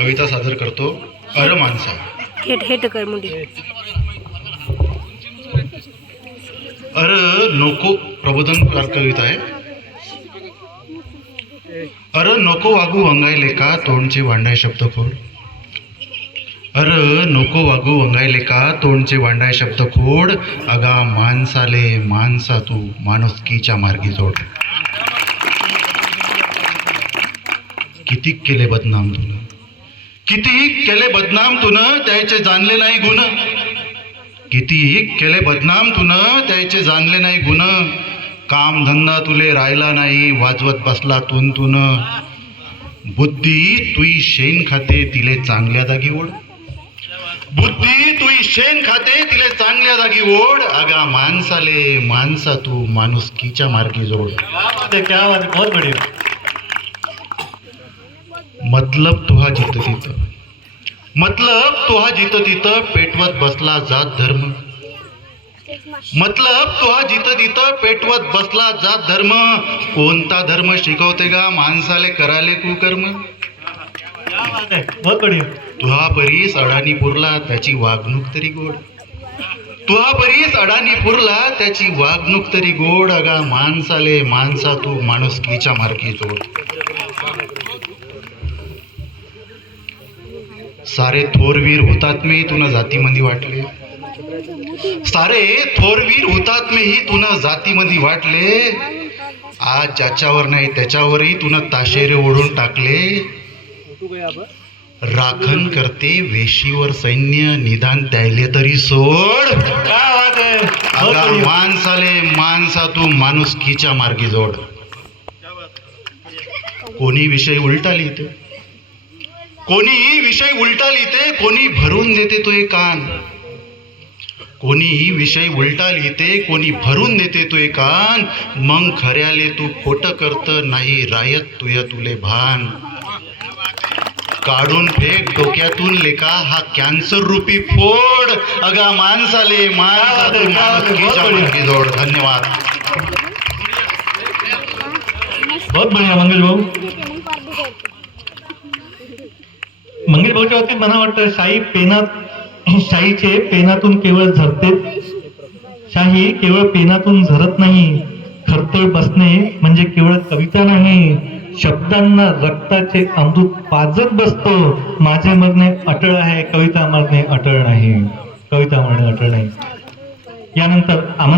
कविता सादर करतो अर माणसा. हेट हेट कर मुंडी अर नको प्रबोधन कविता आहे. अर नको वागू वंगायले का तोंडचे वांडाय शब्द खोड अर नको वागू वंगायले का तोंडचे वांडाय शब्द खोड. अगा माणसाले माणसा तू माणुसकीच्या मार्गी जोड. किती केले बदनाम तुन किती केले बदनाम तुन त्याचे जाणले नाही गुण. किती केले बदनाम तुन त्याचे जाणले नाही गुण. काम धंदा तुले राहिला नाही वाजवत बसला तुन तुन. बुद्धी तुई शेण खाते तिले चांगल्या जागी ओढ. बुद्धी तुई शेण खाते तिले चांगल्या जागी ओढ. अगा माणसाले माणसा तू माणुसकीच्या मार्गी जोड. क्या बहुत बढ़िया. मतलब तुहा जित तिथं मतलब तुहा जित तिथं पेटवत बसला जात धर्म. मतलब तुहा जित तिथं पेटवत बसला जात धर्म. कोणता धर्म शिकवते का माणसाले कराले कुकर्म तुहा बरीस अडाणी पुरला त्याची वागणूक तरी गोड. तुहा बरीस अडाणी पुरला त्याची वागणूक तरी गोड अगा माणसाले माणसा तू माणुसकीच्या मार्गी जोड. सारे थोरवीर हुतात्मे तुन जातीमध्ये वाटले सारे थोरवीर हुतात्मेही तुन जातीमध्ये वाटले आज ज्याच्यावर नाही त्याच्यावरही तुना ताशेरे ओढून टाकले। राखण करते वेशीवर सैन्य निदान द्यायले तरी सोड। माणसाले माणसा तू माणुसकीच्या मार्गी जोड। कोणी विषय उलटा लिहितो कोणी विषय उलटा लिहिते कोणी भरून देते तो एक कान. कोणी विषय उलटा लिहिते कोणी भरून देते तो एक कान. मग खऱ्याले तू खोट करत नाही रायत तुय तुले भान. काढून फेक डोक्यातून लेका हा कॅन्सर रूपी फोड. अगा माणसाले जोड. धन्यवाद. बहुत बढ़िया मंगल भाऊ मंगल भाऊच्या बाबतीत मला वाटतं शाही पेनात शाहीचे पेनातून केवळ झरते शाही केवळ पेनातून झरत नाही खरतळ बसणे म्हणजे केवळ कविता नाही शब्दांना रक्ताचे अमृत पाजत बसतो. माझे मरणे अटळ आहे कविता मरणे अटळ नाही कविता मरणे अटळ नाही. यानंतर आम्हाला